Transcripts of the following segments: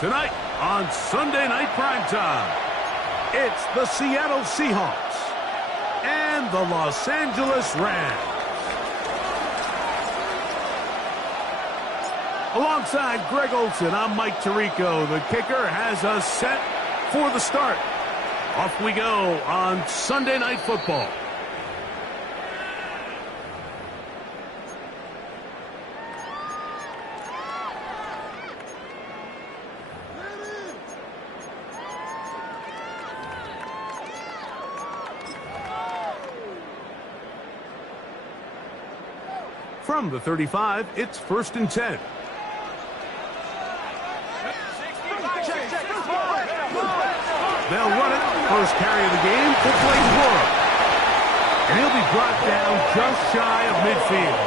Tonight on Sunday Night Primetime, it's the Seattle Seahawks and the Los Angeles Rams. Alongside Greg Olsen, I'm Mike Tirico. The kicker has us set for the start. Off we go on Sunday Night Football. From the 35, it's 1st and 10. They'll run it. First carry of the game to Blake Moore. And he'll be brought down just shy of midfield.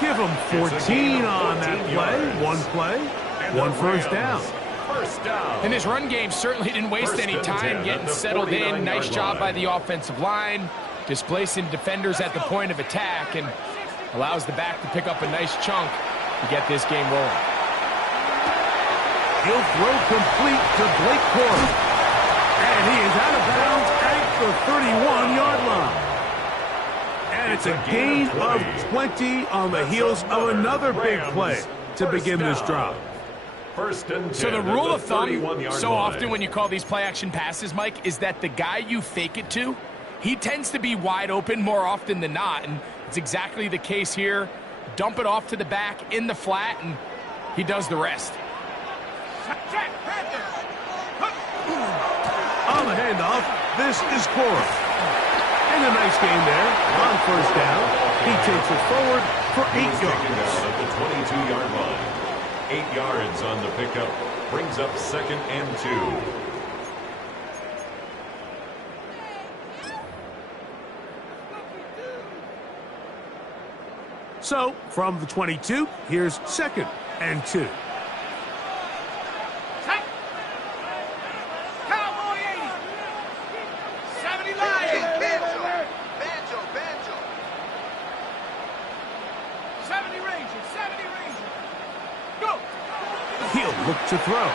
Give him 14 on that play. One first down. And his run game certainly didn't waste any time getting settled in. Nice job by the offensive line, displacing defenders at the point of attack, and allows the back to pick up a nice chunk to get this game rolling. He'll throw complete to Blake Corum. And he is out of bounds at the 31-yard line. And it's a gain of 20 on the heels of another big play to begin this drive. So the rule of thumb, so often when you call these play-action passes, Mike, is that the guy you fake it to, he tends to be wide open more often than not. And it's exactly the case here. Dump it off to the back in the flat, and he does the rest. On the handoff, this is Corum. And a nice game there. On first down, he takes it forward for 8 yards. At the 22-yard line. 8 yards on the pickup. Brings up 2nd and 2. So, from the 22, here's 2nd and 2. He'll look to throw.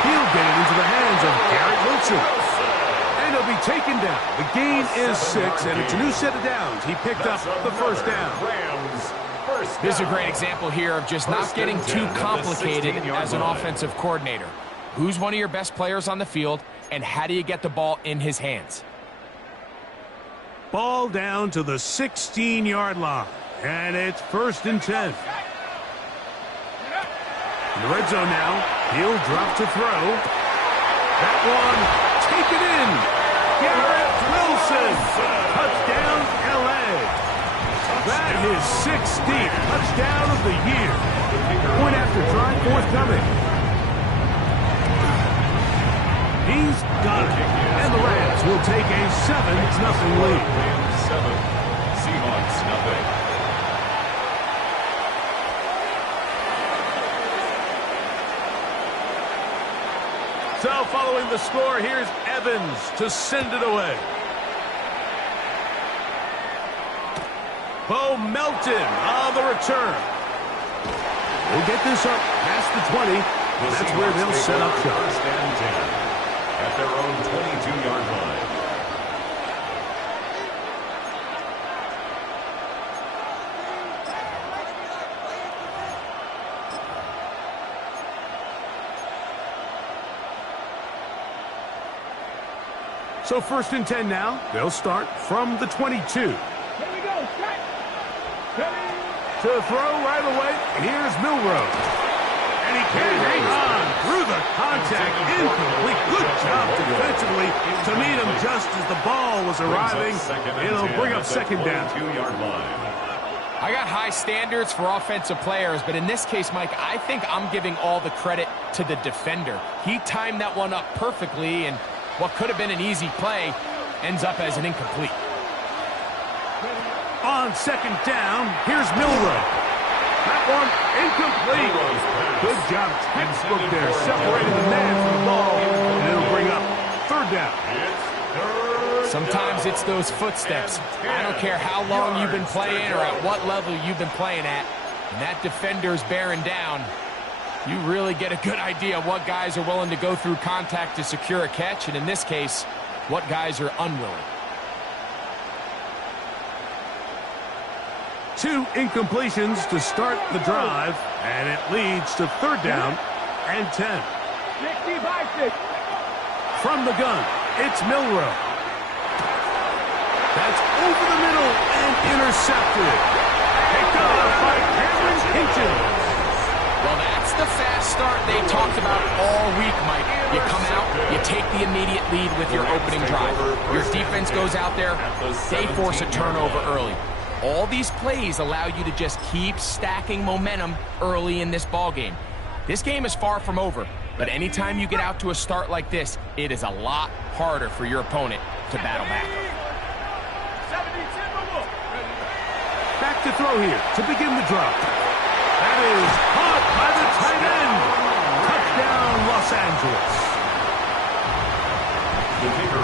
He'll get it into the hands of Garrett Wilson. And he'll be taken down. The gain is 6, and it's a new set of downs. He picked up the first down. This is a great example here of just not getting too complicated as an offensive coordinator. Who's one of your best players on the field, and how do you get the ball in his hands? Ball down to the 16-yard line, and it's 1st and 10. In the red zone now, he'll drop to throw. That one, take it in. Garrett Wilson, touchdown LA. That is 16th touchdown of the year. Point after try, forthcoming. He's got it. And the Rams will take a 7-0 lead. 7, Seahawks nothing. So following the score, here's Evans to send it away. Bo Melton on the return. We'll get this up past the 20. That's where they'll set up shop. 1st and 10 at their own 22-yard line. So 1st and 10 now. They'll start from the 22. Here we go. To throw right away, here's Milroe. And he can't hang on through the contact. Incomplete. Good job defensively to meet him just as the ball was arriving. It'll bring up 2nd down. 2-yard line. I got high standards for offensive players, but in this case, Mike, I think I'm giving all the credit to the defender. He timed that one up perfectly, and what could have been an easy play ends up as an incomplete. On 2nd down, here's Milroe. That one incomplete. Good job, textbook there, separating the man from the ball, and it'll bring up 3rd down. Sometimes it's those footsteps. I don't care how long you've been playing or at what level you've been playing at. And that defender's bearing down. You really get a good idea of what guys are willing to go through contact to secure a catch, and in this case, what guys are unwilling. 2 incompletions to start the drive, and it leads to 3rd down and 10. From the gun, it's Milroe. That's over the middle and intercepted. Picked off by Cameron Kinchens. Well, that's the fast start they talked about all week, Mike. You come out, you take the immediate lead with your opening drive. Your defense goes out there, they force a turnover early. All these plays allow you to just keep stacking momentum early in this ballgame. This game is far from over, but anytime you get out to a start like this, it is a lot harder for your opponent to battle back. Back to throw here to begin the drive. That is caught by the tight end. Touchdown, Los Angeles.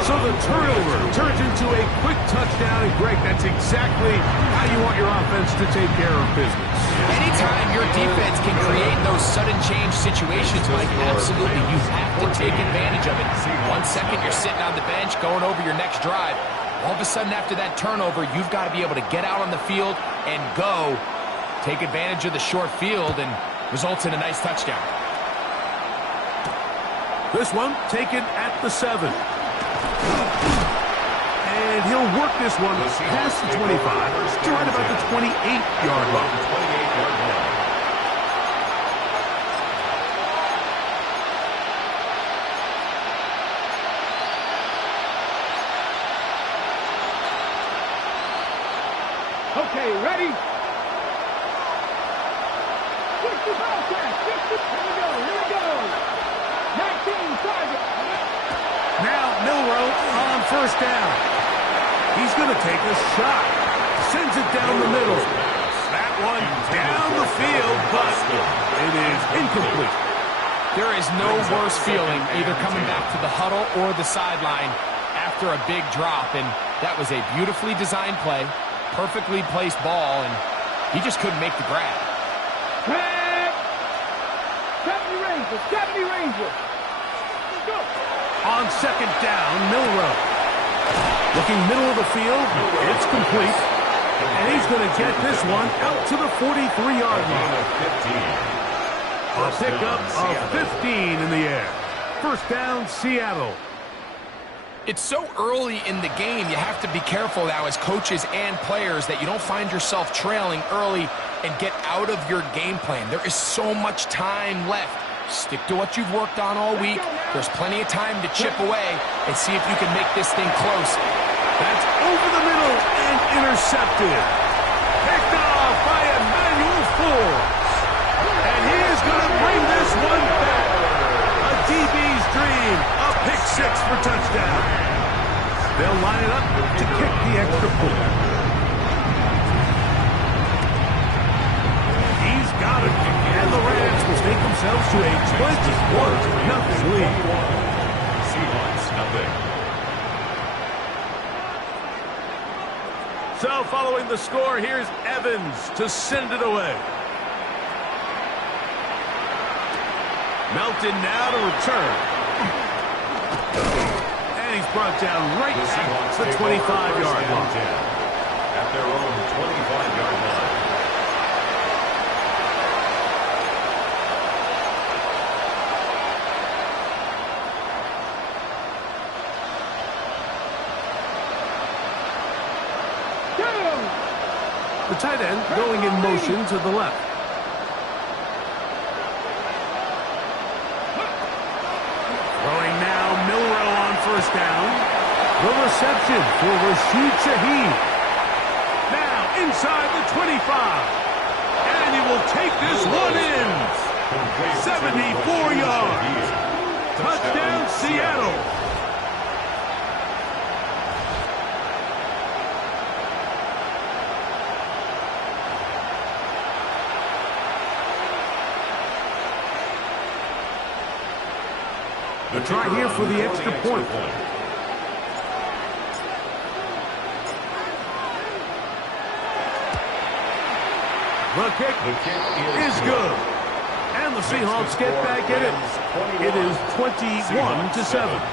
So the turnover turns into a quick touchdown, and Greg, that's exactly how you want your offense to take care of business. Anytime your defense can create those sudden change situations, Mike, absolutely, you have to take advantage of it. 1 second you're sitting on the bench going over your next drive. All of a sudden after that turnover, you've got to be able to get out on the field and go. Take advantage of the short field and results in a nice touchdown. This one taken at the 7. And he'll work this one past the 25 to right about the 28-yard line. Okay, ready? 65 catch. Here we go. 19 target. Now Milroe on 1st down. He's going to take a shot. Sends it down the middle. That one down the field, but it is incomplete. There is no worse feeling either coming back to the huddle or the sideline after a big drop, and that was a beautifully designed play, perfectly placed ball, and he just couldn't make the grab. 70 Rangers. Go. On 2nd down, Milroe. Looking middle of the field, it's complete. And he's going to get this one out to the 43-yard line. A pickup of 15 in the air. 1st down, Seattle. It's so early in the game, you have to be careful now as coaches and players that you don't find yourself trailing early and get out of your game plan. There is so much time left. Stick to what you've worked on all week. There's plenty of time to chip away and see if you can make this thing close. That's over the middle and intercepted. Picked off by Emmanuel Forbes. And he is going to bring this one back. A DB's dream. A pick 6 for touchdown. They'll line it up to kick the extra point. He's got it. And the Rams will take themselves to a 21-0 lead. Seahawks, nothing. So following the score, here's Evans to send it away. Melton now to return. And he's brought down right at the 25-yard line. At their own 25-yard line. The tight end going in motion to the left. Throwing now, Milroe on 1st down. The reception for Rashid Shaheed. Now inside the 25. And he will take this one in. 74 yards. Touchdown, Seattle. The try here for the extra point. The kick is good. And the Seahawks get back in it. It is 21-7.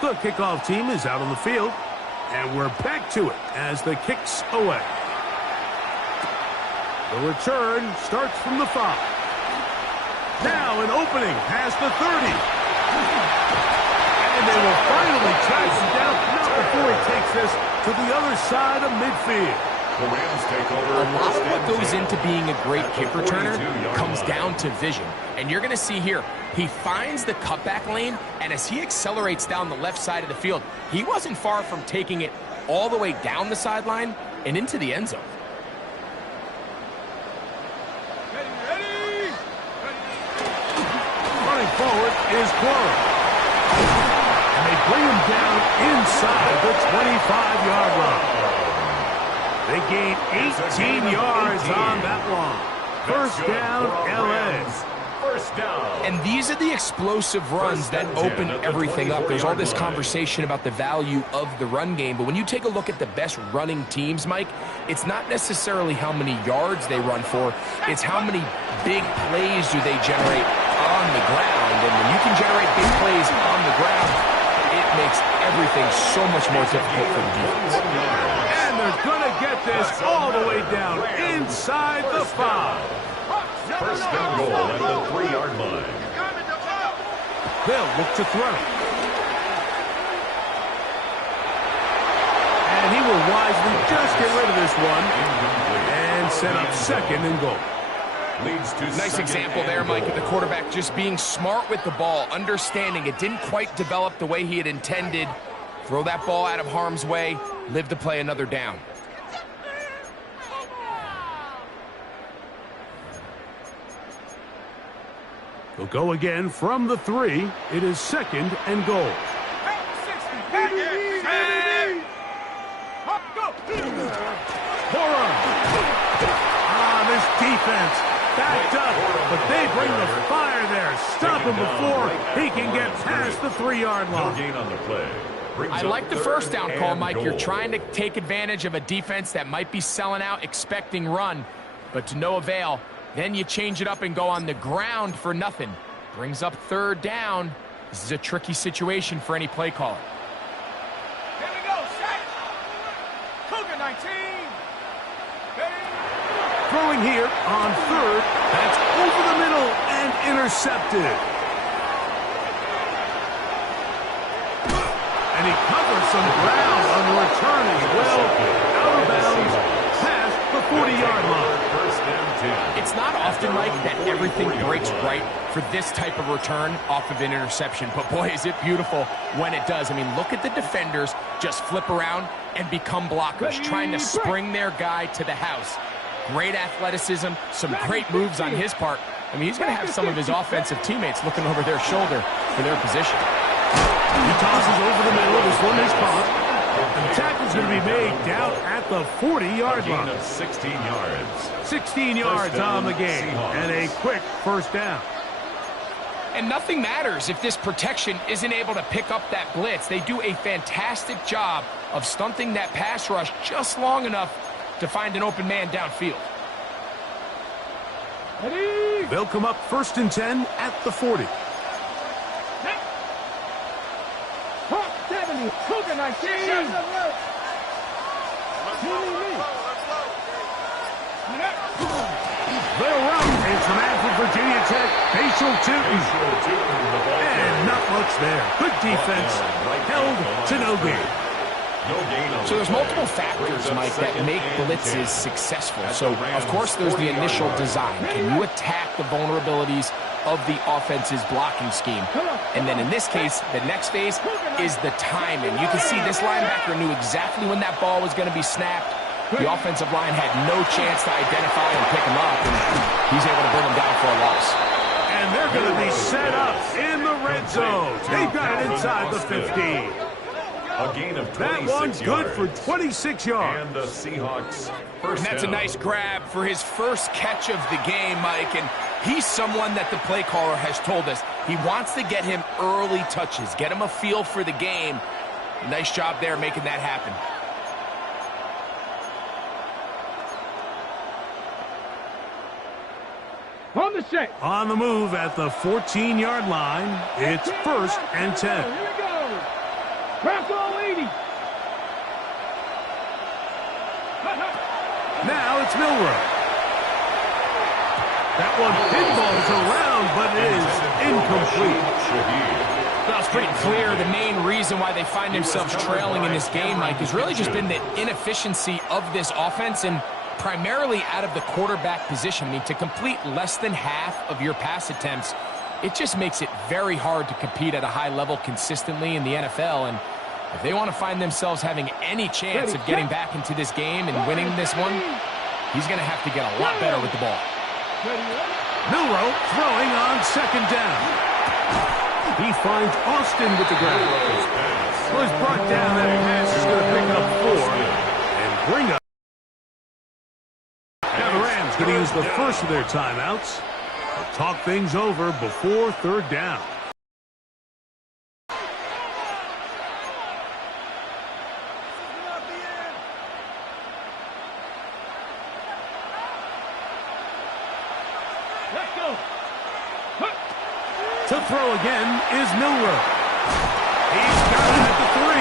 The kickoff team is out on the field, and we're back to it as the kick's away. The return starts from the 5. Now an opening past the 30. And they will finally track him down, not before he takes this to the other side of midfield. The Rams take over. A lot of what goes into being a great kick returner comes down to vision. And you're going to see here, he finds the cutback lane, and as he accelerates down the left side of the field, he wasn't far from taking it all the way down the sideline and into the end zone. Running forward is Cora. And they bring him down inside the 25-yard line. They gain 18 yards on that one. First down, LA. First down. And these are the explosive runs that open everything up. There's all this conversation about the value of the run game, but when you take a look at the best running teams, Mike, it's not necessarily how many yards they run for, it's how many big plays do they generate on the ground. And when you can generate big plays on the ground, it makes everything so much more difficult for the defense. And they're going to get this all the way down inside the 5. First and goal at the 3-yard line. They'll look to throw. And he will wisely just get rid of this one and set up second and goal. Nice example there, Mike, of the quarterback just being smart with the ball, understanding it didn't quite develop the way he had intended. Throw that ball out of harm's way, live to play another down. They'll go again from the 3. It is second and goal. This defense backed up, but they bring the fire there. Stop him before he can get past the 3-yard line. Gain on the play. I like the first down call, Mike. You're trying to take advantage of a defense that might be selling out, expecting run, but to no avail. Then you change it up and go on the ground for nothing. Brings up third down. This is a tricky situation for any play caller. Here we go, set. Cougar 19. Throwing here on third. That's over the middle and intercepted. And he covers some ground on the return as well. Out of bounds past the 40-yard line. It's not often, Mike, that everything breaks right for this type of return off of an interception. But, boy, is it beautiful when it does. I mean, look at the defenders just flip around and become blockers, trying to spring their guy to the house. Great athleticism, some great moves on his part. I mean, he's going to have some of his offensive teammates looking over their shoulder for their position. He tosses over the middle. This one is caught. And the tackle's going to be made down at the 40-yard line. Of 16 yards. 16 yards on the game. And a quick first down. And nothing matters if this protection isn't able to pick up that blitz. They do a fantastic job of stunting that pass rush just long enough to find an open man downfield. They'll come up first and 10 at the 40. 70, Cougar 19. They'll run. It's an ad for Virginia Tech. Facial Tootin. And not much there. Good defense. Held to no gain. So there's multiple factors, Mike, that make blitzes successful. So, of course, there's the initial design. Can you attack the vulnerabilities of the offense's blocking scheme? And then in this case, the next phase is the timing. You can see this linebacker knew exactly when that ball was going to be snapped. The offensive line had no chance to identify and pick him up, and he's able to bring him down for a loss. And they're going to be set up in the red zone. They've got it inside the 15. A gain of 26 that one's good yards. for 26 yards. And the Seahawks first And that's down. a nice grab for his first catch of the game, Mike. And He's someone that the play caller has told us he wants to get him early touches, get him a feel for the game. Nice job there making that happen. On the set. On the move at the 14-yard line. It's 1st and 10. Here we go. Bronco 80. Now it's Milroe. That one pinballs around, but it is incomplete. Well, it's pretty clear the main reason why they find themselves trailing in this game, Mike, has really just been the inefficiency of this offense and primarily out of the quarterback position. I mean, to complete less than half of your pass attempts, it just makes it very hard to compete at a high level consistently in the NFL. And if they want to find themselves having any chance of getting back into this game and winning this one, he's going to have to get a lot better with the ball. Milroe throwing on 2nd down. He finds Austin with the ground. Well, he's brought down. That pass is going to pick up 4 and bring up. Now the Rams going to use the first of their timeouts to talk things over before 3rd down. To throw again is Milroe. He's got it at the 3.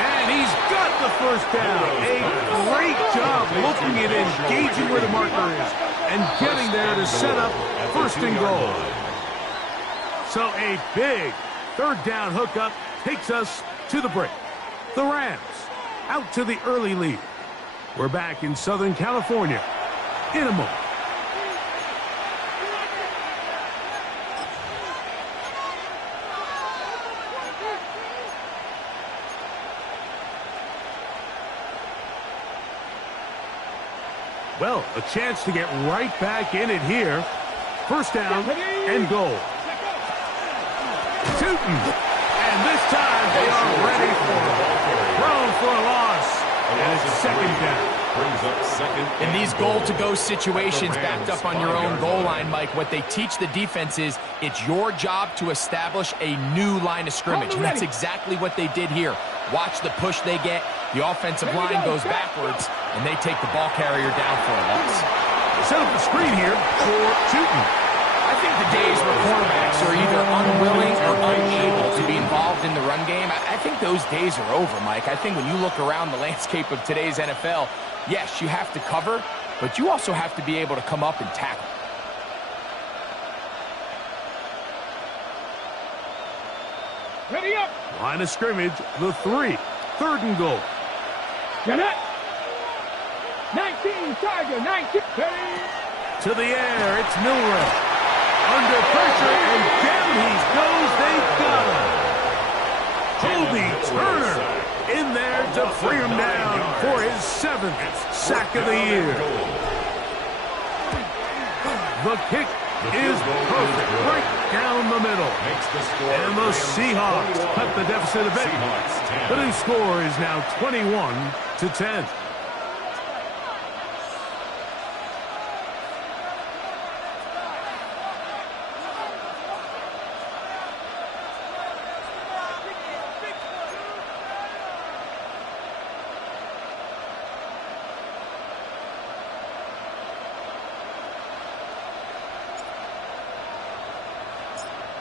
And he's got the 1st down. A great job looking at engaging where the marker is and getting there to set up 1st and goal. So a big 3rd down hookup takes us to the break. The Rams out to the early lead. We're back in Southern California in a moment. Well, a chance to get right back in it here. 1st down and goal. Tootin'. And this time they are ready for it. Thrown for a loss. And it's 2nd down. Brings up 2nd. In these goal-to-go situations backed up on your own goal line, Mike, what they teach the defense is it's your job to establish a new line of scrimmage. And that's exactly what they did here. Watch the push they get. The offensive line goes backwards, and they take the ball carrier down for a loss. Set up the screen here for Tootin'. I think the days where quarterbacks are either unwilling or unable to be involved in the run game, I think those days are over, Mike. I think when you look around the landscape of today's NFL, yes, you have to cover, but you also have to be able to come up and tackle. Ready up. Line of scrimmage, the 3. 3rd and goal. Get it. 19, Tiger, 19. To the air, it's Milroe. Under pressure, and down he goes. They got him. Kobe Turner in there to bring him down for his 7th sack of the year. The kick is perfect, right down the middle. And the Seahawks cut the deficit a bit. The new score is now 21-10.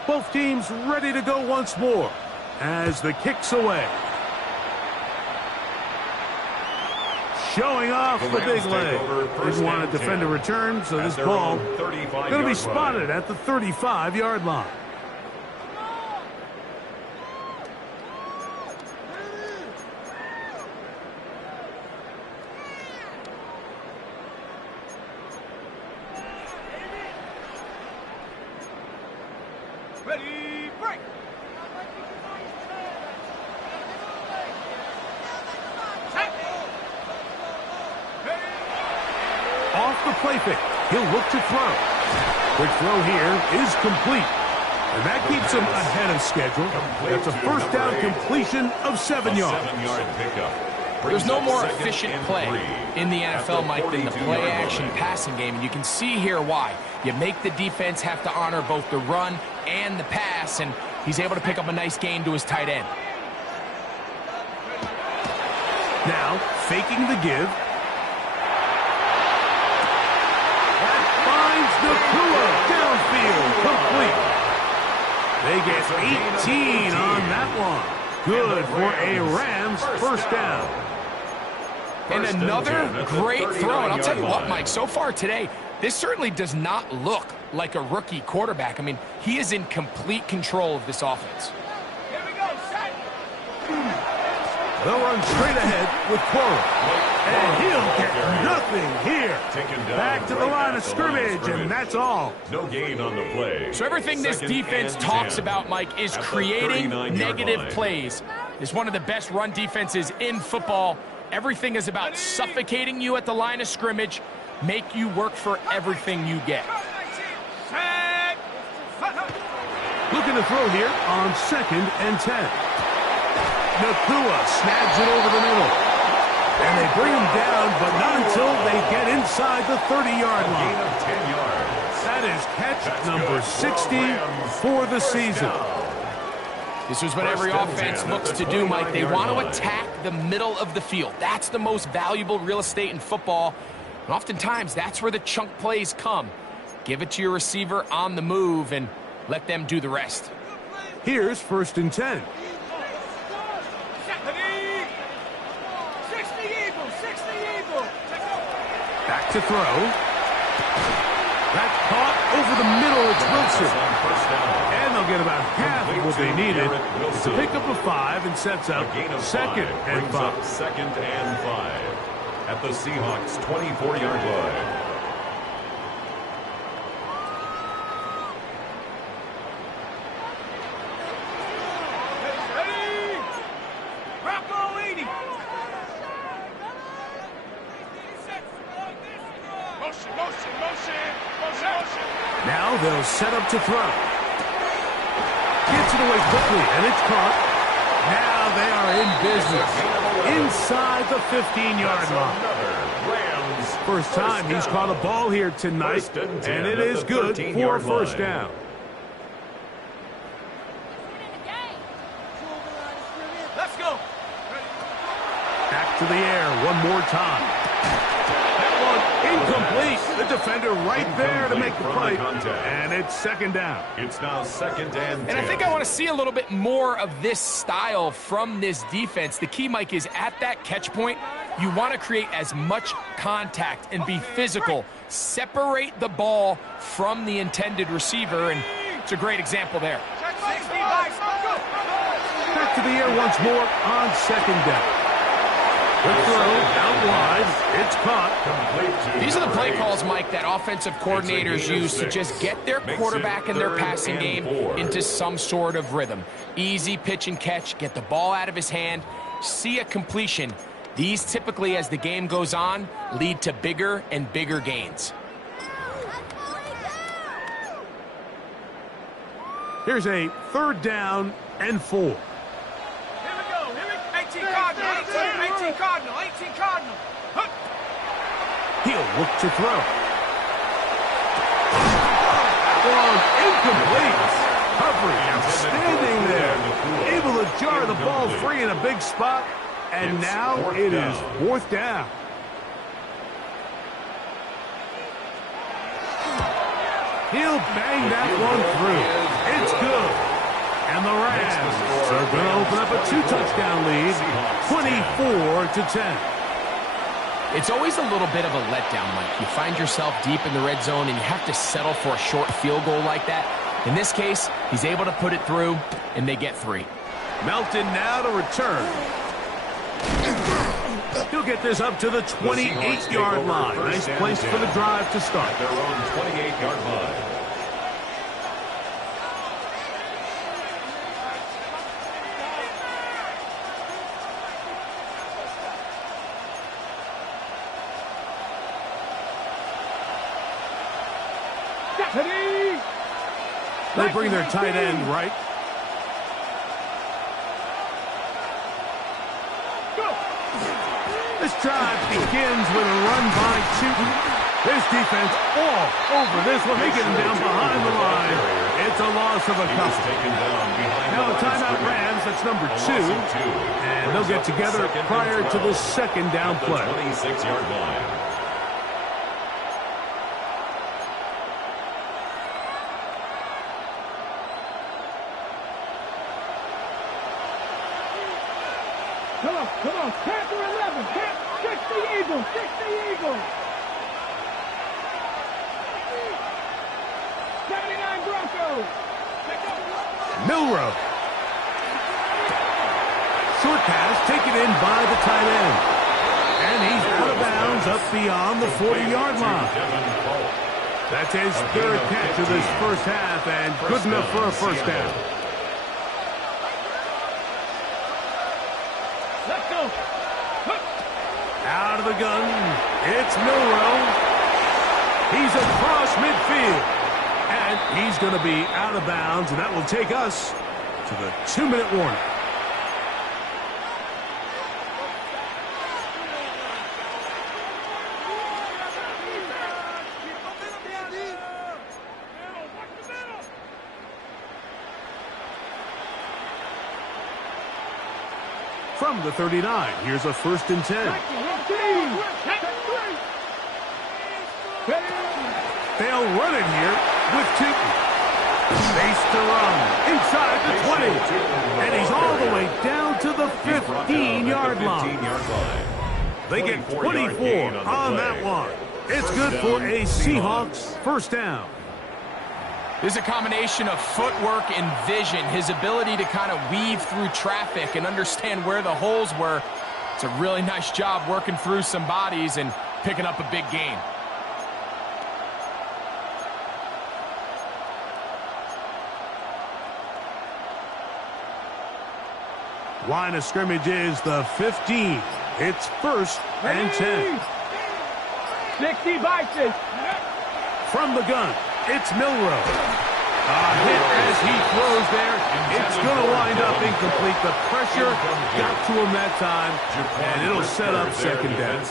Both teams ready to go once more as the kick's away. Showing off the big leg. Didn't want to defend a return, so this ball going to be spotted at the 35-yard line. Ready, break. Off the play fake. He'll look to throw. Quick throw here is complete. And that keeps him ahead of schedule. That's a 1st down completion of 7 yards. 7-yard pickup. There's no more efficient play in the NFL, Mike, than the play-action passing game, and you can see here why. You make the defense have to honor both the run and the pass, and he's able to pick up a nice gain to his tight end. Now, faking the give. That finds Nakua downfield, complete. They get 18 on that one. Good for a Rams first down. And another great throw. And I'll tell you what, Mike, so far today, this certainly does not look like a rookie quarterback. I mean, he is in complete control of this offense. Here we go, set. They'll run straight ahead with Corral. And he'll get nothing here. Back to the line of scrimmage, and that's all. No gain on the play. So everything this defense talks about, Mike, is creating negative plays. It's one of the best run defenses in football. Everything is about suffocating you at the line of scrimmage, make you work for everything you get. Set. Looking to throw here on 2nd and 10. Nakua snags it over the middle. And they bring him down, but not until they get inside the 30-yard line. Gain of 10 yards. That is catch number 60 for the season. This is what every offense looks to do, Mike. They want to attack the middle of the field. That's the most valuable real estate in football. And oftentimes, that's where the chunk plays come. Give it to your receiver on the move and let them do the rest. Here's 1st and 10. Back to throw. That caught over the middle. It's Wilson. And they'll get about half of what they needed. It's a pickup of 5 and sets up 2nd and 5. 2nd and 5 at the Seahawks' 24-yard line. Now they'll set up to throw. Gets it away quickly, and it's caught. Now they are in business. Inside the 15-yard line. First time he's caught a ball here tonight, and it is good for a first down. Let's go. Back to the air one more time. Incomplete. The defender right there to make the play. And it's 2nd down. It's now 2nd and 10. And I think I want to see a little bit more of this style from this defense. The key, Mike, is at that catch point, you want to create as much contact and be physical. Separate the ball from the intended receiver, and it's a great example there. Back to the air once more on 2nd down. The throw out wide. It's caught. These are the play calls, Mike, that offensive coordinators use to just get their quarterback and their passing game into some sort of rhythm. Easy pitch and catch, get the ball out of his hand, see a completion. These typically, as the game goes on, lead to bigger and bigger gains. Here's a 3rd down and 4. 18 Cardinal, 18 Cardinal, 18 Cardinal. He'll look to throw. Ball incomplete. Coverage outstanding there. Able to jar the ball free in a big spot. And now it is 4th down. He'll bang that one through. It's good. And the Rams are going to open up a 2-touchdown lead, 24-10. It's always a little bit of a letdown, Mike. You find yourself deep in the red zone, and you have to settle for a short field goal like that. In this case, he's able to put it through, and they get 3. Melton now to return. He'll get this up to the 28-yard line. Nice place for the drive to start. Their own 28-yard line. They bring their tight end right. drive begins with a run by Chutin. This defense all over this one. They get him down behind the line. It's a loss of a couple. Now a timeout Rams. That's number 2. And they'll get together prior to the second down play. 26-yard line. Come on, Panther 11, 60 Eagles, 60 Eagles. 79 Broncos. Milroe. Short pass taken in by the tight end. And he's out of bounds up beyond the 40-yard line. That's his third catch of this first half and good enough for a first down. Let's go. Out of the gun, it's Milroe. He's across midfield. And he's going to be out of bounds, and that will take us to the 2-minute warning. From the 39, here's a 1st and 10. They'll run it here with Chutin. Face to run inside the 20. And he's all the way down to the 15-yard line. They get 24 on that one. It's good for a Seahawks first down. There's a combination of footwork and vision, his ability to kind of weave through traffic and understand where the holes were. It's a really nice job working through some bodies and picking up a big gain. Line of scrimmage is the 15. It's 1st and 10. 60 Bison. From the gun, it's Milroe. A hit as he throws there. It's going to wind up incomplete. The pressure got to him that time, and it'll set up second down.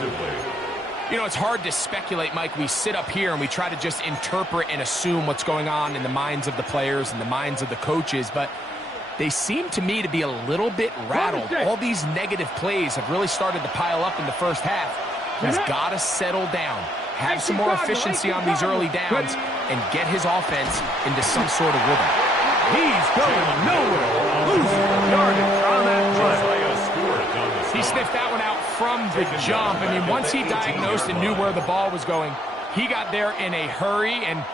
You know, it's hard to speculate, Mike. We sit up here and we try to just interpret and assume what's going on in the minds of the players and the minds of the coaches, but they seem to me to be a little bit rattled. All these negative plays have really started to pile up in the first half. He's got to settle down, have some more efficiency on these early downs, and get his offense into some sort of rhythm. He's going nowhere. Losing yardage on that play. He sniffed that one out from the jump. I mean, once he diagnosed and knew where the ball was going, he got there in a hurry, and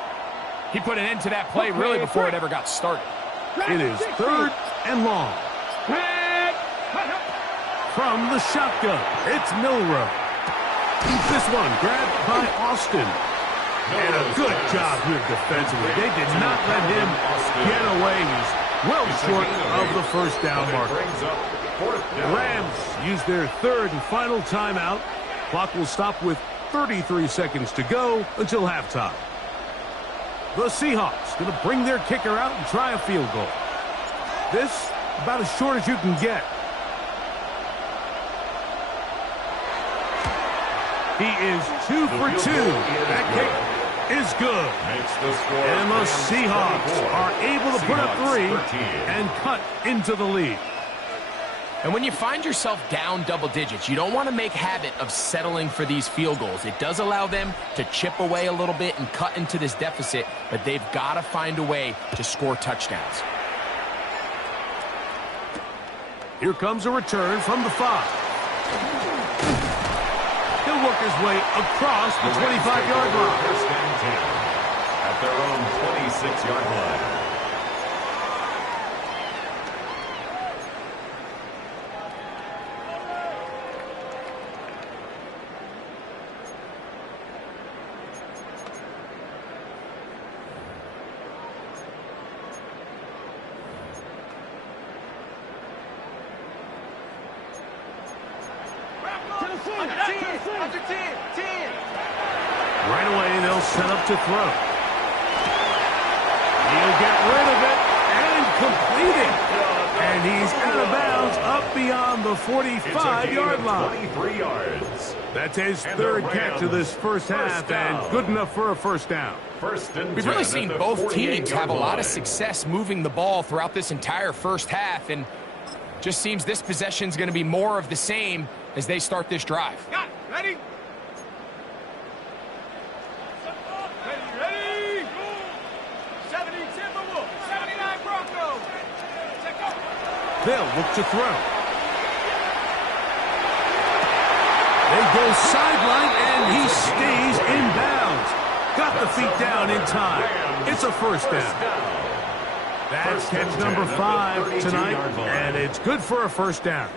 he put an end to that play really before it ever got started. It is 3rd and long. From the shotgun, it's Milroe. This one grabbed by Austin. And a good job here defensively. They did not let him get away. He's well short of the first down marker. The Rams use their 3rd and final timeout. Clock will stop with 33 seconds to go until halftime. The Seahawks going to bring their kicker out and try a field goal. This about as short as you can get. He is 2 for 2. That kick is good. And the Seahawks are able to put up 3 and cut into the lead. And when you find yourself down double digits, you don't want to make habit of settling for these field goals. It does allow them to chip away a little bit and cut into this deficit, but they've got to find a way to score touchdowns. Here comes a return from the 5. He'll work his way across the 25-yard line. First and 10 at their own 26-yard line. Right away, they'll set up to throw. He'll get rid of it and complete it. And he's out of bounds up beyond the 45-yard line. 23 yards. That's his And third the catch of this first half, down. and good enough for a first down. First and We've 10 really at seen the both 48 teams yard have a lot of line. success moving the ball throughout this entire first half, and just seems this possession is going to be more of the same as they start this drive. Got it. Ready? Ready? 70 Timberwolves. 79 Broncos. Check up. They'll look to throw. They go sideline, and he stays in bounds. Got the feet down in time. It's a first down. That's catch number 5 tonight, and it's good for a first down.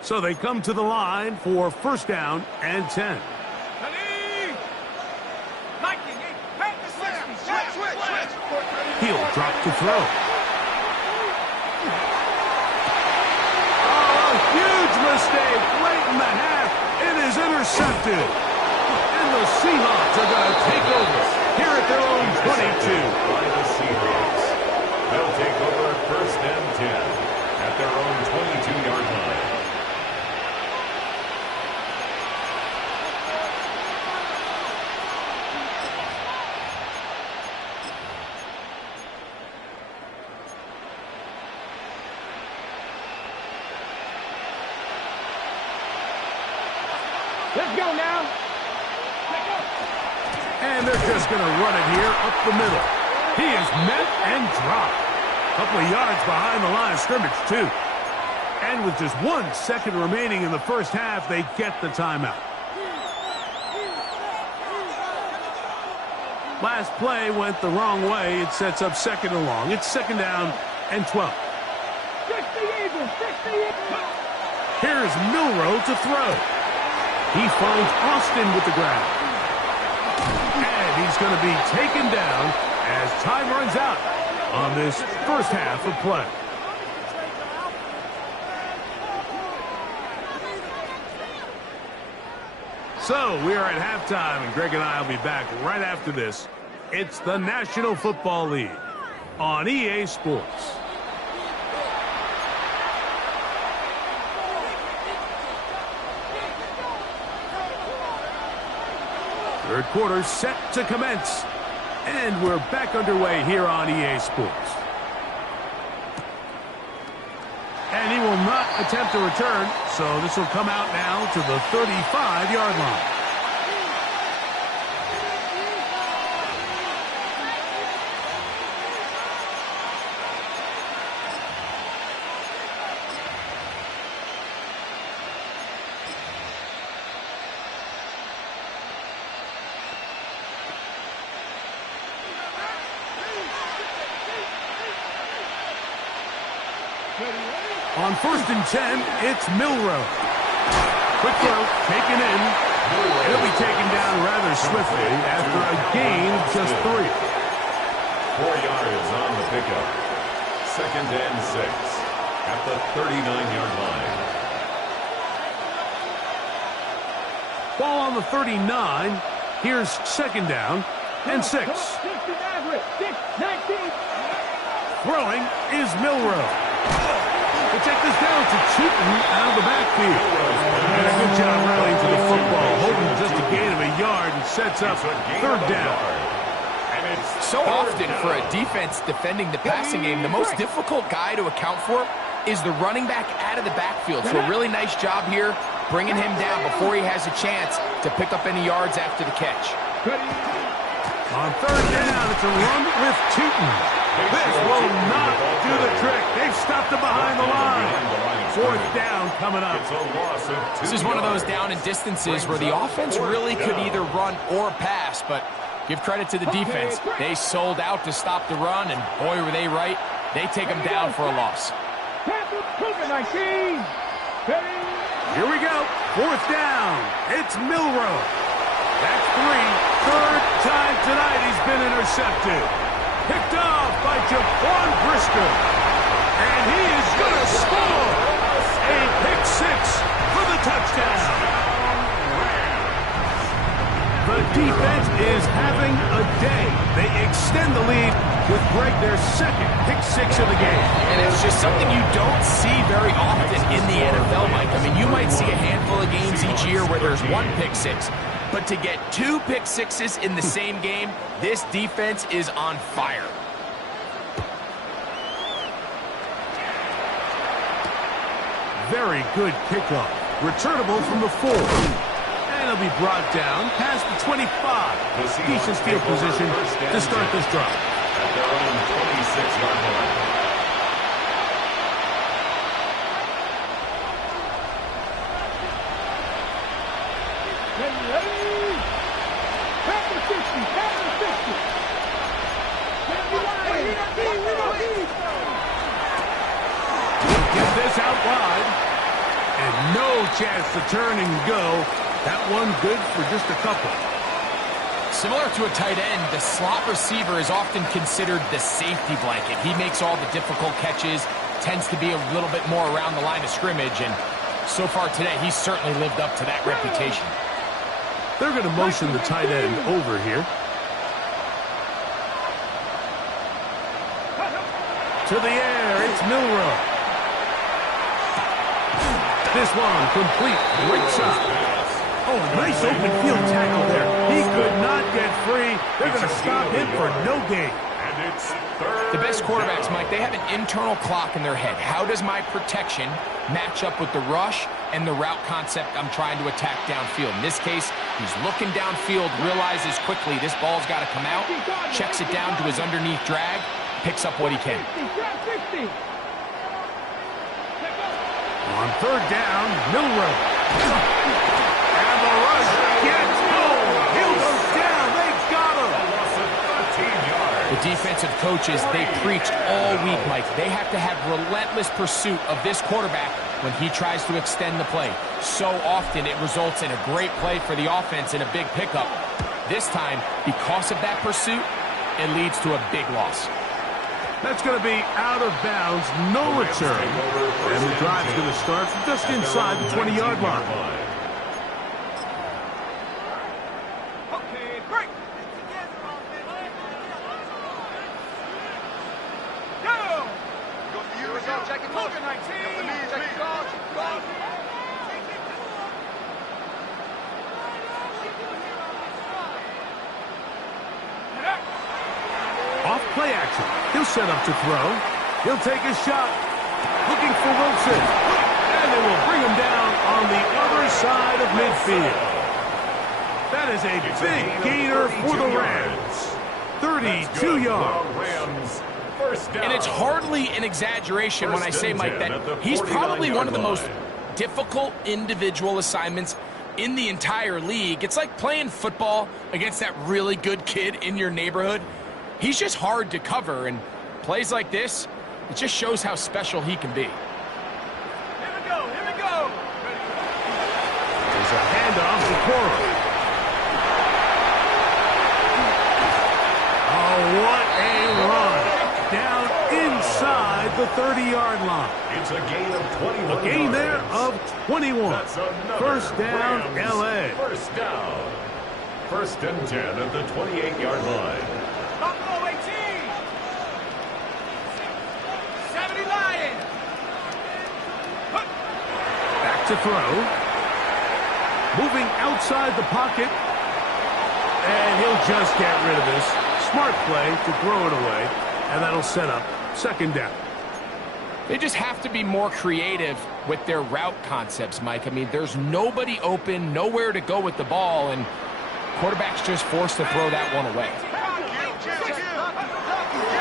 So they come to the line for first down and 10. Ready? Mikey, pack the 60. Switch. He'll drop to throw. Oh, a huge mistake late in the half. It is intercepted. And the Seahawks are going to take over here at their own 22. By the Seahawks. They'll take over first and 10 at their own 22-yard line. Let's go now. And they're just going to run it here up the middle. He is met and dropped. A couple of yards behind the line of scrimmage, too. And with just 1 second remaining in the first half, they get the timeout. Last play went the wrong way. It sets up second and long. It's second down and 12. 60 Eagles. 60 Eagles. Here's Milroe to throw. He finds Austin with the ground. And he's going to be taken down as time runs out on this first half of play. So we are at halftime, and Greg and I will be back right after this. It's the National Football League on EA Sports. Third quarter set to commence. And we're back underway here on EA Sports. And he will not attempt a return, so this will come out now to the 35-yard line. On first and 10, it's Milroe. Quick throw, taken in. He'll be taken down rather swiftly after a gain of just 3. 4 yards on the pickup. Second and 6 at the 39-yard line. Ball on the 39. Here's second down and 6. 60 average. 19. Throwing is Milroe. They check this down to Cheaton out of the backfield. And a good job rallying to the football, holding just a gain of a yard and sets up third down. So often for a defense defending the passing game, the most difficult guy to account for is the running back out of the backfield. So a really nice job here bringing him down before he has a chance to pick up any yards after the catch. On third down, it's a run with Cheaton. This will not do the trick. They've stopped him behind the line. Fourth down coming up. This is one of those down and distances where the offense really could either run or pass, but give credit to the defense. They sold out to stop the run, and boy, were they right. They take them down for a loss. 19. Here we go. Fourth down. It's Milroe. That's 3. Third time tonight he's been intercepted. Picked off by Jaquan Brisker. And he is going to score. A pick 6 for the touchdown. The defense is having a day. They extend the lead with Greg their second pick-6 of the game. And it's just something you don't see very often in the NFL, Mike. I mean, you might see a handful of games each year where there's one pick-6. But to get 2 pick-6s in the same game, this defense is on fire. Very good kickoff. Returnable from the 4. And it'll be brought down past the 25. Decent field position to start this drive. At their own 26-yard line. Get this out wide. And no chance to turn and go. That one good for just a couple. Similar to a tight end, the slot receiver is often considered the safety blanket. He makes all the difficult catches, tends to be a little bit more around the line of scrimmage, and so far today, he's certainly lived up to that reputation. They're going to motion the tight end over here. To the air, it's Milroe. This one complete, right side. Oh, nice open field tackle there. He could not get free. They're going to stop him for no gain. And it's third. The best quarterbacks, Mike, they have an internal clock in their head. How does my protection match up with the rush and the route concept I'm trying to attack downfield? In this case, he's looking downfield, realizes quickly this ball's got to come out, checks it down to his underneath drag, picks up what he can. On third down, Milroe. And the rush gets home. He'll go down. They've got him. Loss of 13 yards. The defensive coaches, they preached all week, Mike. They have to have relentless pursuit of this quarterback when he tries to extend the play. So often it results in a great play for the offense and a big pickup. This time, because of that pursuit, it leads to a big loss. That's going to be out of bounds, no return. And the drive's going to start from just inside the 20-yard line. Okay, break. Go! Off play action. He'll set up to throw. He'll take a shot. Looking for Wilson. And they will bring him down on the other side of midfield. That is a big gainer for the Rams. 32 yards. And it's hardly an exaggeration when I say, Mike, that he's probably one of the most difficult individual assignments in the entire league. It's like playing football against that really good kid in your neighborhood. He's just hard to cover, and plays like this, it just shows how special he can be. Here we go, here we go. There's a handoff to Cora. Oh, what a run. Down inside the 30-yard line. It's a gain of 21 A gain there yards. of 21. That's another First down, Rams L.A. First down. First and 10 at the 28-yard line. Buffalo 18. 70 Lions. Back to throw. Moving outside the pocket. And he'll just get rid of this. Smart play to throw it away. And that'll set up second down. They just have to be more creative with their route concepts, Mike. I mean, there's nobody open, nowhere to go with the ball, and quarterback's just forced to throw that one away.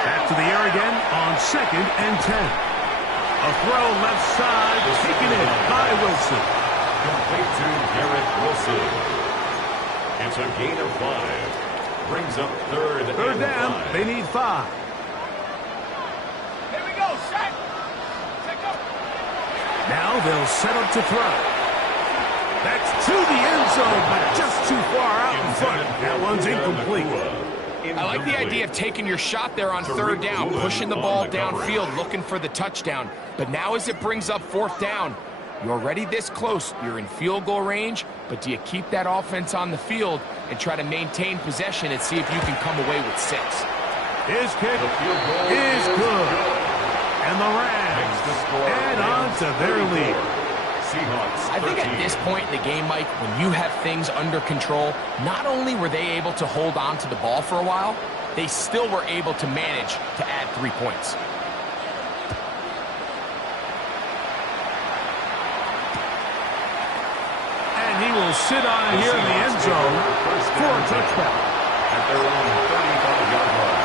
Back to the air again on second and 10. A throw left side, taken in by Wilson. Complete to Garrett Wilson. It's a gain of 5. Brings up third down. 5. They need 5. Here we go, set. Take up. Now they'll set up to throw. That's to the end zone, but just too far out in front. That one's incomplete. I like the idea of taking your shot there on third down, pushing the ball downfield, looking for the touchdown. But now as it brings up fourth down, You're already this close. You're in field goal range, but do you keep that offense on the field and try to maintain possession and see if you can come away with 6? His kick is good. And the Rams add on to their lead. Seahawks 13. I think at this point in the game, Mike, when you have things under control, not only were they able to hold on to the ball for a while, they still were able to manage to add 3 points. And he will sit on it here in the end zone for a touchdown. At their own 35-yard line.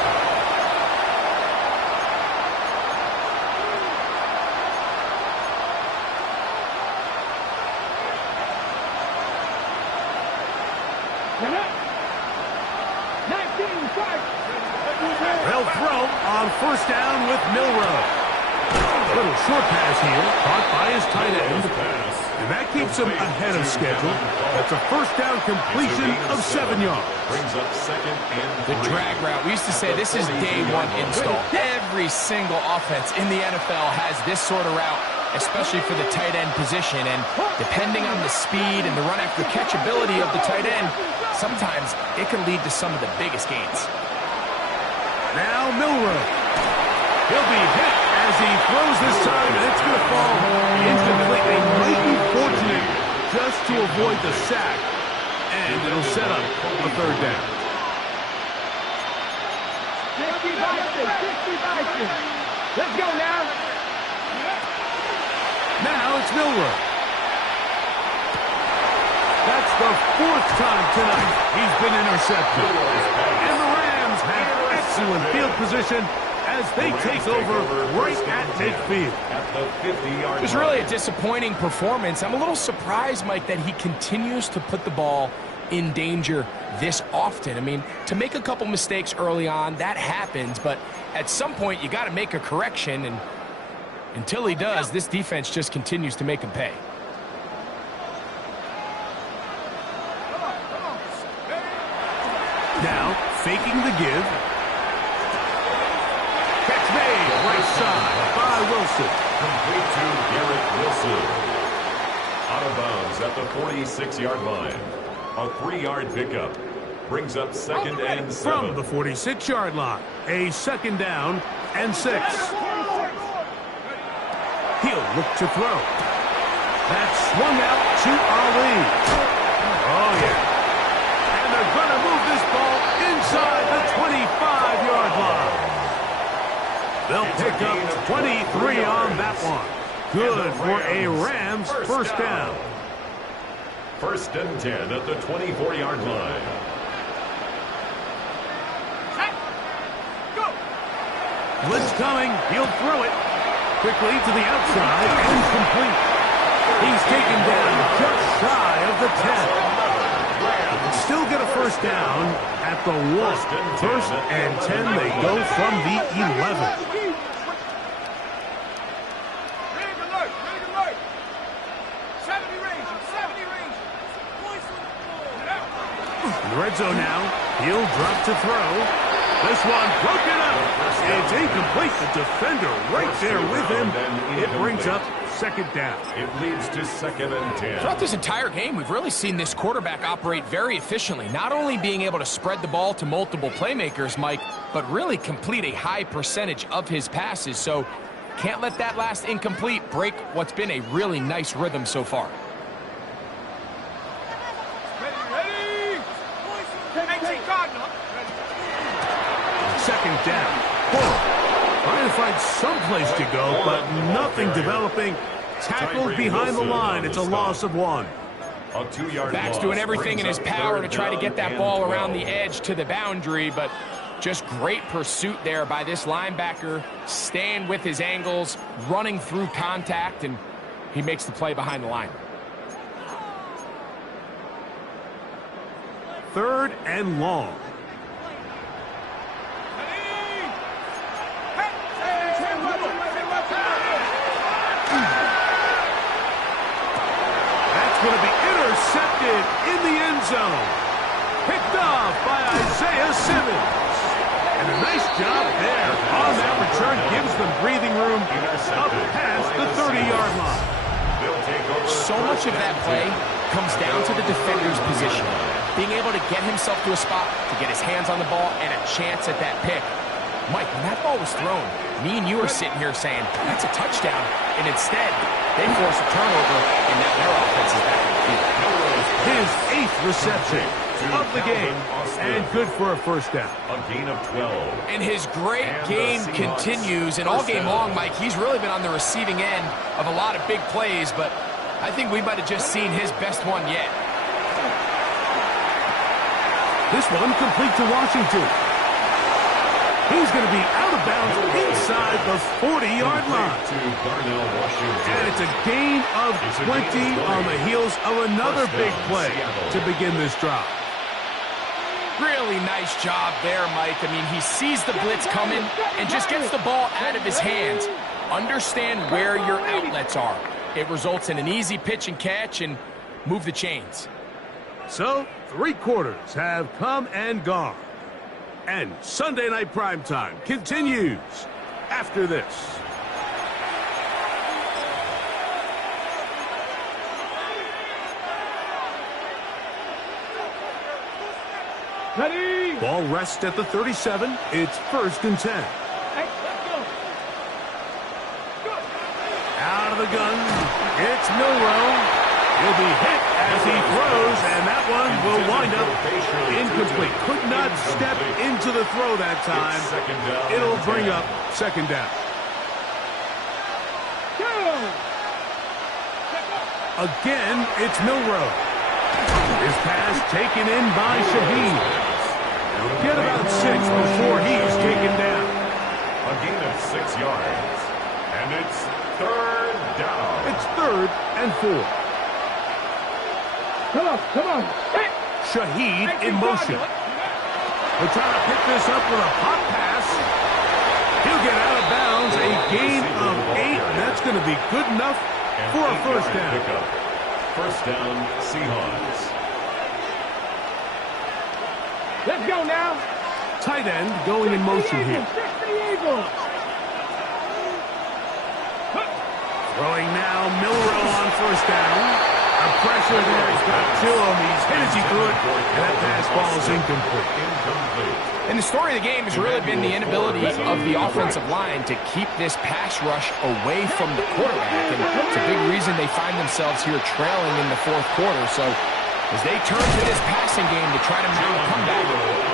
They'll throw on first down with Milroe. Little short pass here, caught by his tight end. And that keeps him ahead of schedule. That's a first down completion of 7 yards. Brings up second and 3. The drag route, we used to say this is day one install. Every single offense in the NFL has this sort of route, especially for the tight end position. And depending on the speed and the run after catch ability of the tight end, sometimes it can lead to some of the biggest gains. Now Milroe. He'll be hit as he throws this time, and it's going to fall incomplete. They might be fortunate just to avoid the sack, and it'll set up a third down. Let's go now. Now it's Milroe. That's the 4th time tonight he's been intercepted. And the Rams have excellent field position as they take over right at midfield. At the 50-yard line. It's really a disappointing performance. I'm a little surprised, Mike, that he continues to put the ball in danger this often. I mean, to make a couple mistakes early on, that happens, but at some point you got to make a correction, and until he does, this defense just continues to make him pay. Now, faking the give. Catch made, right side by Wilson. Complete to Garrett Wilson. Out of bounds at the 46-yard line. A 3-yard pickup. Brings up second and 7. From the 46-yard line, a second down and 6. He'll look to throw. That's swung out to Ali. Oh, yeah. And they're going to move this ball inside the 25-yard line. They'll pick up 23 on that one. Good for a Rams first down. First and 10 at the 24-yard line. Blitz coming. He'll throw it quickly to the outside and complete. He's taken down just shy of the 10. Still get a first down at the 1. First and 10. They go from the 11. In the red zone now. He'll drop to throw. This one broken up. It's incomplete. The defender right there with him. It brings up second down. It leads to second and 10. Throughout this entire game, we've really seen this quarterback operate very efficiently, not only being able to spread the ball to multiple playmakers, Mike, but really complete a high percentage of his passes. So can't let that last incomplete break what's been a really nice rhythm so far. Second down. Trying to find some place to go, but nothing developing. Tackled behind the line. It's a loss of 1. A 2-yard Back's loss doing everything in his brings up power to third try to down get that and ball around 12. the edge to the boundary, but just great pursuit there by this linebacker, staying with his angles, running through contact, and he makes the play behind the line. Third and long. That's going to be intercepted in the end zone. Picked off by Isaiah Simmons. And a nice job there on that return. Gives them breathing room up past the 30-yard line. They'll take so much of that play comes down to the defender's position. Being able to get himself to a spot, to get his hands on the ball, and a chance at that pick. Mike, when that ball was thrown, me and you are sitting here saying, that's a touchdown. And instead, they force a turnover, and now their offense is back in the field. His 8th reception of the game, and good for a first down. A gain of 12. And his great game continues, and all game long, Mike, he's really been on the receiving end of a lot of big plays, but I think we might have just seen his best one yet. This one complete to Washington. He's going to be out of bounds inside the 40-yard line. And it's a gain of 20 on the heels of another big play to begin this drive. Really nice job there, Mike. I mean, he sees the blitz coming and just gets the ball out of his hands. Understand where your outlets are. It results in an easy pitch and catch and move the chains. So, 3 quarters have come and gone. And Sunday Night Primetime continues after this. Ready? Ball rests at the 37. It's 1st and 10. Hey, let's go. Out of the gun. It's Milroe. He'll be hit as he throws, and that one will wind up incomplete. Could not step into the throw that time. It'll bring up 2nd down. Again, it's Milroe. His pass taken in by Shaheed. He'll get about 6 before he's taken down. A gain of 6 yards. And it's 3rd down. It's 3rd and 4. Come on. Hey. Shaheed in motion. They're trying to pick this up with a pop pass. He'll get out of bounds. A gain of 8. And that's going to be good enough for a 1st down. First down, Seahawks. Let's go now. Tight end going in motion here. Throwing now, Milroe on 1st down. A pressure there. He's got 2 of them. He's hit as he threw it, and that pass ball is incomplete. And the story of the game has really been the inability of the offensive line to keep this pass rush away from the quarterback. And it's a big reason they find themselves here trailing in the 4th quarter. So as they turn to this passing game to try to mount a comeback,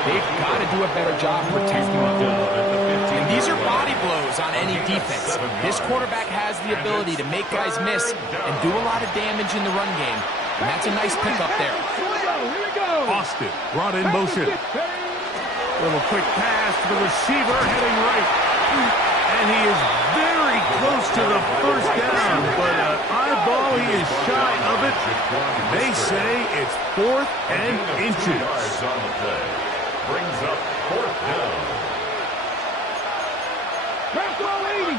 they've got to do a better job protecting the ball. And these are body blows on any defense. This quarterback has the ability to make guys miss and do a lot of damage in the run game. And that's a nice pickup there. Here we go. Austin brought in motion. Little quick pass to the receiver heading right. And he is very close to the 1st down, but an eyeball, he is shy of it. They say it's 4th and inches. On the play. Brings up 4th down.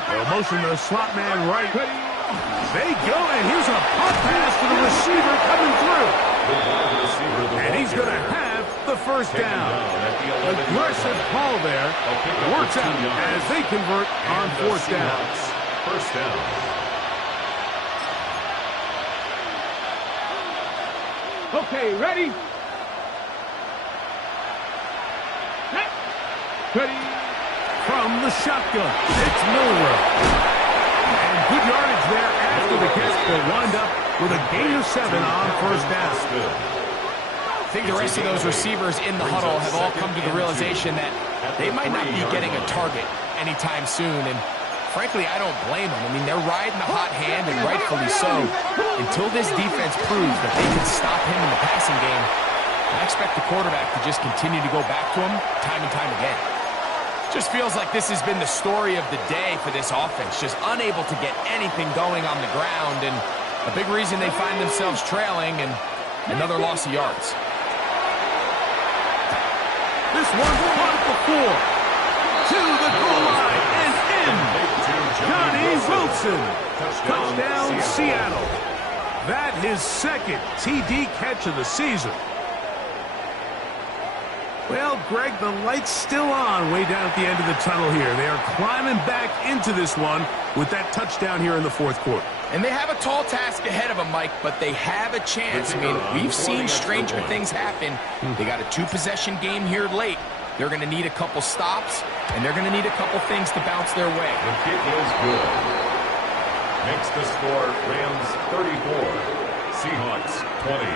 They'll motion the slot man right. They go, and here's a pop pass to the receiver coming through. And he's going to have the 1st down. Aggressive call there. Works out as they convert on 4th down. 1st down. Okay, ready? Ready? From the shotgun, it's Milroe. And good yardage there after the catch. They'll wind up with a gain of 7 on 1st down. I think the rest of those receivers in the huddle have all come to the realization that they might not be getting a target anytime soon. And frankly, I don't blame them. I mean, they're riding the hot hand, and rightfully so. Until this defense proves that they can stop him in the passing game, I expect the quarterback to just continue to go back to him time and time again. Just feels like this has been the story of the day for this offense. Just unable to get anything going on the ground, and a big reason they find themselves trailing and another loss of yards. This one's caught at the 4. To the goal line and in. Johnny Wilson. Touchdown, Seattle. That his 2nd TD catch of the season. Well, Greg, the light's still on way down at the end of the tunnel here. They are climbing back into this one with that touchdown here in the fourth quarter. And they have a tall task ahead of them, Mike, but they have a chance. I mean, we've seen stranger things happen. They got a two-possession game here late. They're going to need a couple stops, and they're going to need a couple things to bounce their way. The kick is good. Makes the score Rams 34, Seahawks 20.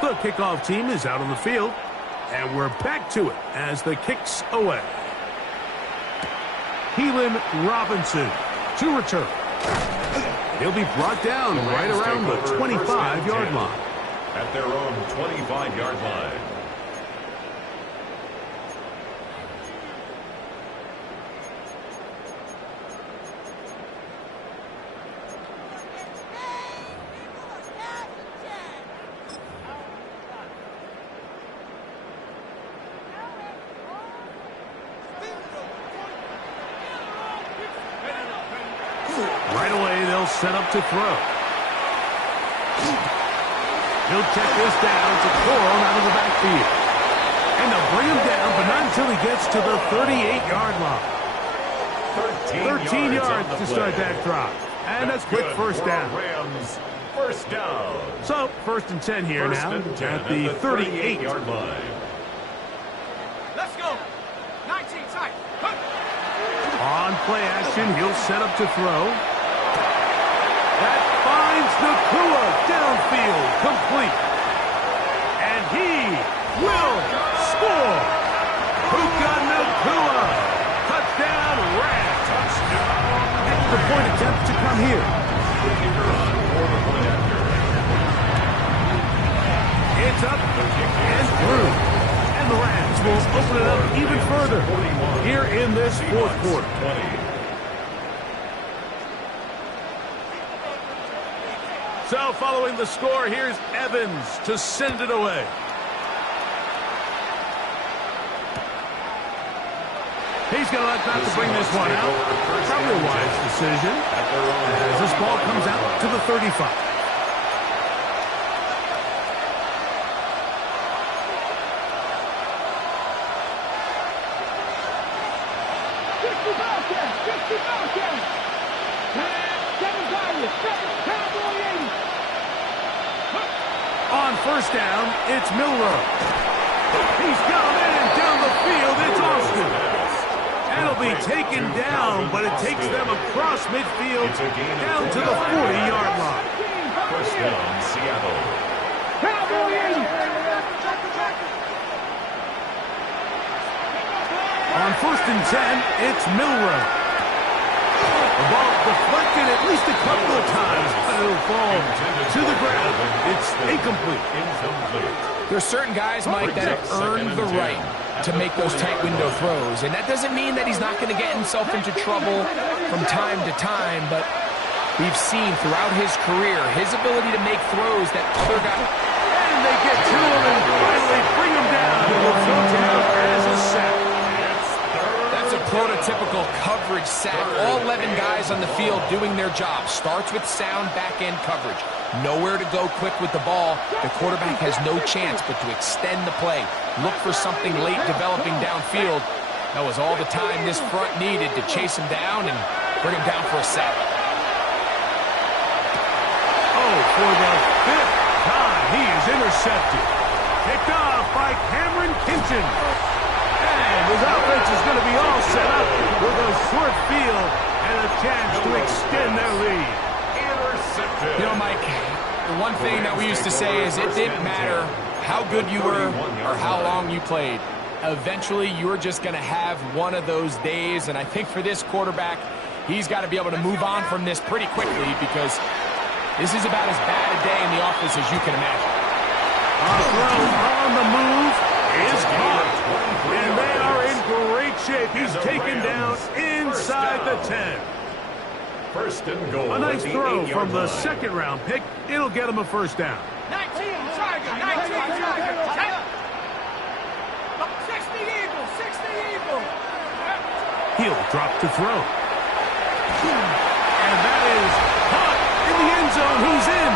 The kickoff team is out on the field, and we're back to it as the kick's away. Keelan Robinson to return. He'll be brought down right around the 25-yard line. At their own 25-yard line. Right away, they'll set up to throw. He'll check this down to Corum out of the backfield. And they'll bring him down, but not until he gets to the 38-yard line. 13 yards to start that drive. And a quick first down. Rams, first down. So, first and 10 here now at the 38-yard line. Let's go. 19 side. On play action, he'll set up to throw. That finds Nacua downfield, complete. And he will score. Puka Nacua. Touchdown, Rams. Extra point attempt to come here. It's up and through. And the Rams will open it up even further here in this fourth quarter. So following the score, here's Evans to send it away. He's going to elect not to bring this one out. Probably a wise decision as this ball comes out to the 35. On first down, it's Milroe. He's got him in and down the field. It's Austin. And he'll be taken down, but it takes them across midfield down to the 40-yard line. First down, Seattle. On first and 10, it's Milroe. The ball deflected at least a couple of times, but it'll fall to the ground. It's incomplete. There's certain guys, Mike, that have earned the right to make those tight window throws. And that doesn't mean that he's not going to get himself into trouble from time to time, but we've seen throughout his career his ability to make throws that other guys... And they get to him and finally bring him down. It will go down as a sack. That's a prototypical coverage sack. All 11 guys on the field doing their job. Starts with sound back-end coverage. Nowhere to go quick with the ball. The quarterback has no chance but to extend the play. Look for something late developing downfield. That was all the time this front needed to chase him down and bring him down for a sack. Oh, for the fifth time, he is intercepted. Picked off by Cameron Kinton. And his offense is going to be all set up with a short field and a chance to extend their lead. Intercepted. You know, Mike, the one thing that we used to say is it didn't matter how good you were or how long you played. Eventually, you're just going to have one of those days, and I think for this quarterback, he's got to be able to move on from this pretty quickly because this is about as bad a day in the office as you can imagine. On the move is caught, and they are in great shape. He's taken down inside the 10. First and goal. A nice throw from the second-round pick. It'll get him a first down. 19 Tiger, 19 Tiger. 60 Eagle, 60 Eagle. He'll drop to throw. And that is caught in the end zone. Who's in?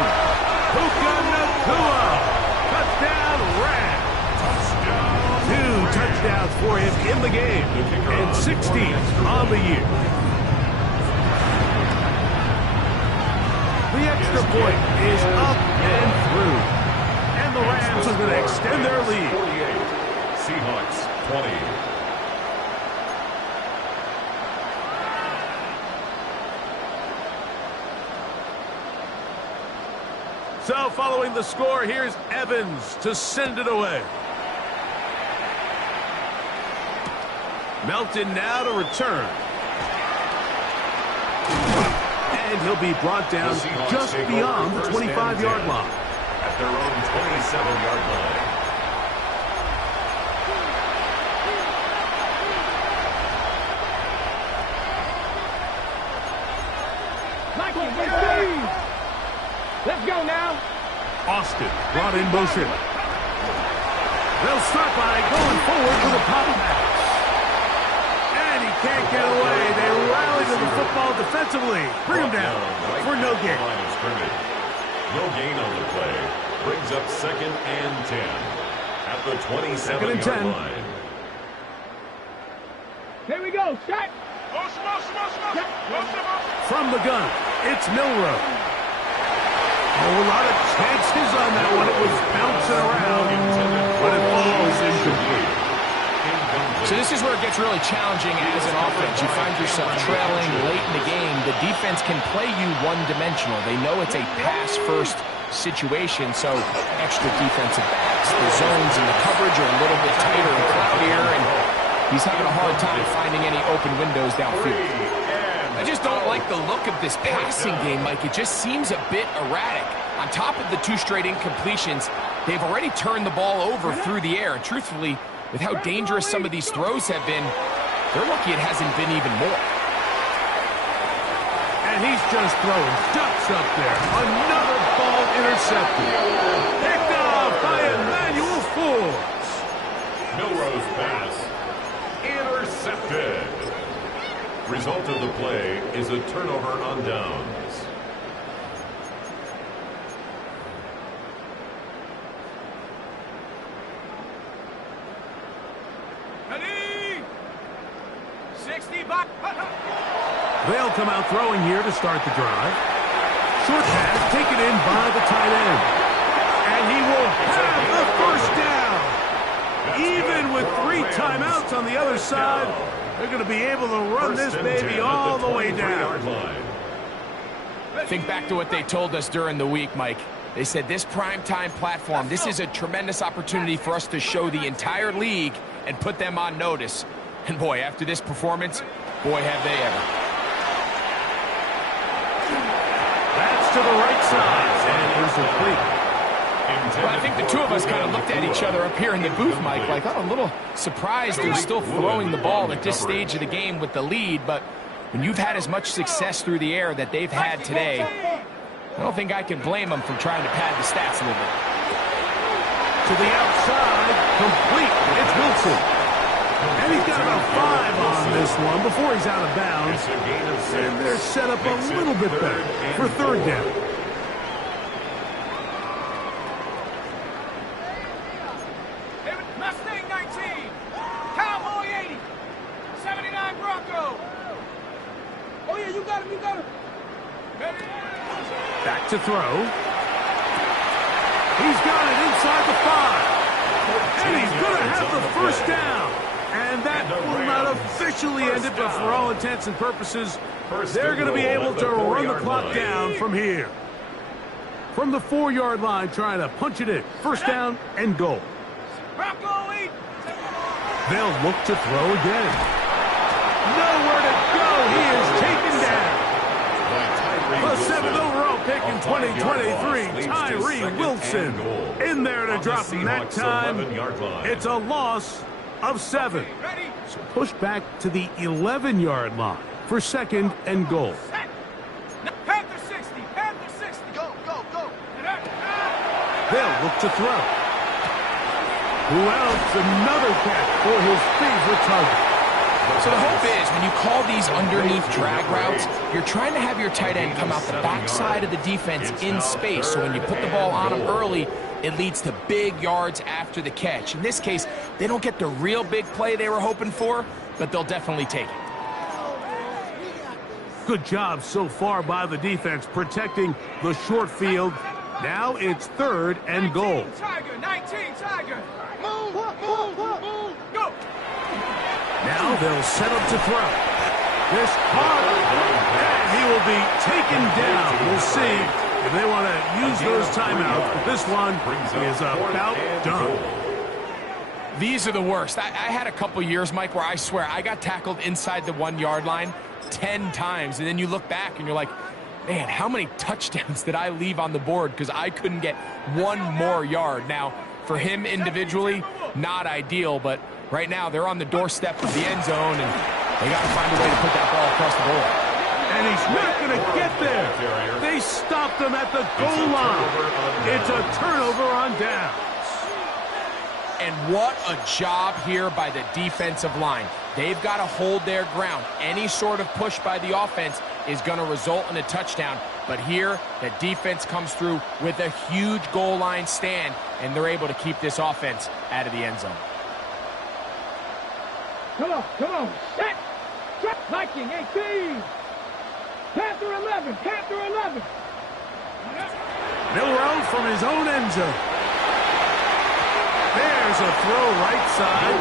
Puka Nacua. Touchdown, for him in the game, and 16 on the year. The extra point is up and through. And the Rams are going to extend their lead. 48, Seahawks 20. So following the score, here's Evans to send it away. Melton now to return. And he'll be brought down just beyond the 25-yard line. At their own 27-yard line. Let's go now. Austin brought in motion. They'll start by going forward with a pop pass. And he can't get away. They rally to the football defensively. Bring him down for no gain. No gain on the play. Brings up 2nd and 10 at the 27-yard line. Here we go. Shot. From the gun, it's Milroe. Oh, a lot of chances on that one. It was bouncing around, but it falls incomplete. So this is where it gets really challenging as an offense. You find yourself trailing late in the game. The defense can play you one-dimensional. They know it's a pass-first situation, so extra defensive backs. The zones and the coverage are a little bit tighter and cloudier, and he's having a hard time finding any open windows downfield. I just don't like the look of this passing game, Mike. It just seems a bit erratic. On top of the 2 straight incompletions, they've already turned the ball over through the air. And truthfully, with how dangerous some of these throws have been, they're lucky it hasn't been even more. And he's just throwing ducks up there. Another ball intercepted. Picked off by Emmanuel Forbes. Milroe's pass intercepted. Result of the play is a turnover on downs. Ready? 60 back. They'll come out throwing here to start the drive. Short pass taken in by the tight end. And he will have the first down. Even with 3 timeouts on the other side, they're going to be able to run this baby all the way down. Think back to what they told us during the week, Mike. They said this primetime platform, this is a tremendous opportunity for us to show the entire league and put them on notice. And boy, after this performance, boy, have they ever. That's to the right side, and incomplete. Well, I think the two of us kind of looked at each other up here in the booth, Mike, like, oh, a little surprised they're still throwing the ball at this stage of the game with the lead. But when you've had as much success through the air that they've had today, I don't think I can blame them for trying to pad the stats a little bit. To the outside, complete. It's Wilson. And he's got about 5 on this one before he's out of bounds. And they're set up a little bit better for 3rd down. Mustang 19. Cowboy 80. 79 Bronco. Oh, yeah, you got him, Back to throw. He's got it inside the 5. And he's going to have the first down. And that will not officially end it, but for all intents and purposes, they're going to be able to run the clock down from here. From the 4-yard line, trying to punch it in. First down and goal. Bronco 8. They'll look to throw again. Nowhere to go. He is taken down. The 7th overall pick in 2023, Tyree Wilson. In there to drop him that time. It's a loss of 7. So push back to the 11-yard line for 2nd and goal. Panther 60. Panther 60. Go. They'll look to throw. Who else? Another catch for his favorite target. So the hope is when you call these underneath drag routes, you're trying to have your tight end come out the backside of the defense in space. So when you put the ball on him early, it leads to big yards after the catch. In this case, they don't get the real big play they were hoping for, but they'll definitely take it. Good job so far by the defense protecting the short field. Now it's 3rd and goal. 19 Tiger, 19 Tiger. Move, move, move, go. Now they'll set up to throw. This hard, and he will be taken down. We'll see if they want to use those timeouts, but this one is about done. These are the worst. I had a couple years, Mike, where I swear I got tackled inside the 1-yard line 10 times, and then you look back and you're like, man, how many touchdowns did I leave on the board because I couldn't get one more yard? Now, for him individually, not ideal, but right now they're on the doorstep of the end zone, and they got to find a way to put that ball across the board. And he's not going to get there. They stopped him at the goal line. It's a turnover on downs. And what a job here by the defensive line. They've got to hold their ground. Any sort of push by the offense is going to result in a touchdown. But here, the defense comes through with a huge goal line stand, and they're able to keep this offense out of the end zone. Come on, set. Viking 18. Panther 11, Panther 11. Milroe from his own end zone. There's a throw right side.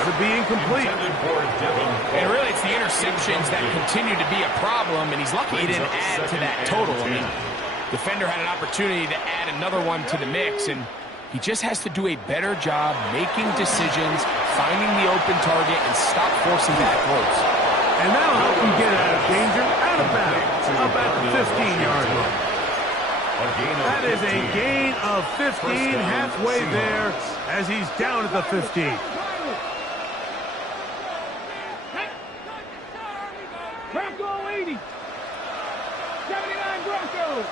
Going to be incomplete. And really, it's the interceptions that continue to be a problem, and he's lucky he didn't add to that total. I mean, defender had an opportunity to add another one to the mix, and he just has to do a better job making decisions, finding the open target, and stop forcing bad throws. And that'll help him get out of danger, out of bounds, up at the 15-yard line. That is a gain of 15, halfway there as he's down at the 15. Bronco 80. 79 Broncos.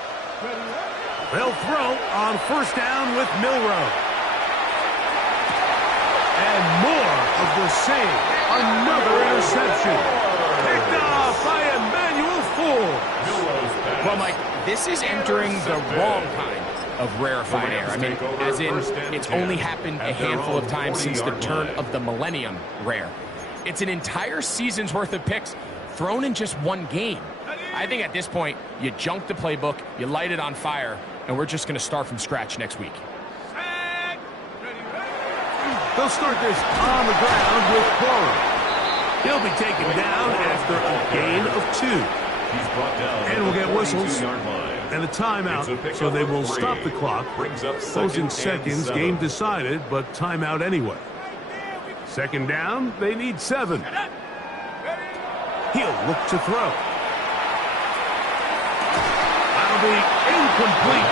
They'll throw on first down with Milroe. And more of the same. Another interception. Picked off by Emmanuel Ford. Well, Mike, this is entering the wrong kind of rarefied air. I mean, as in, it's only happened a handful of times since the turn of the millennium rare. It's an entire season's worth of picks thrown in just one game. I think at this point, you junk the playbook, you light it on fire, and we're just going to start from scratch next week. They'll start this on the ground with Porter. He'll be taken down after a gain of 2. He's brought down and we'll get whistles line. and a timeout, so they will stop the clock. Closing seconds, game decided, but timeout anyway. Second down, they need 7. He'll look to throw. That'll be incomplete.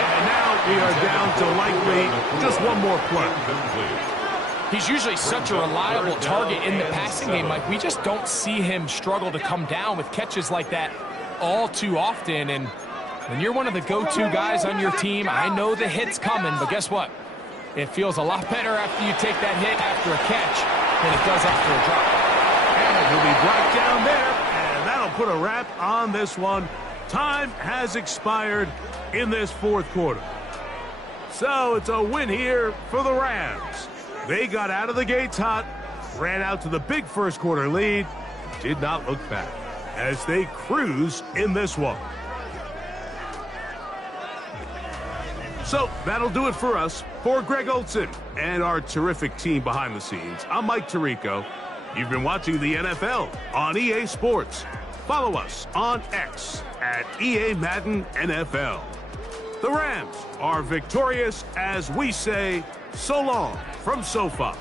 And now we are down to likely just one more play. He's usually such a reliable target in the passing game. Like, we just don't see him struggle to come down with catches like that all too often. And when you're one of the go-to guys on your team, I know the hit's coming, but guess what? It feels a lot better after you take that hit after a catch than it does after a drop. And he'll be brought down there, and that'll put a wrap on this one. Time has expired in this fourth quarter. So it's a win here for the Rams. They got out of the gates hot, ran out to the big first quarter lead, did not look back as they cruise in this one. So that'll do it for us. For Greg Olsen and our terrific team behind the scenes, I'm Mike Tirico. You've been watching the NFL on EA Sports. Follow us on X at EA Madden NFL. The Rams are victorious as we say so long from SoFi.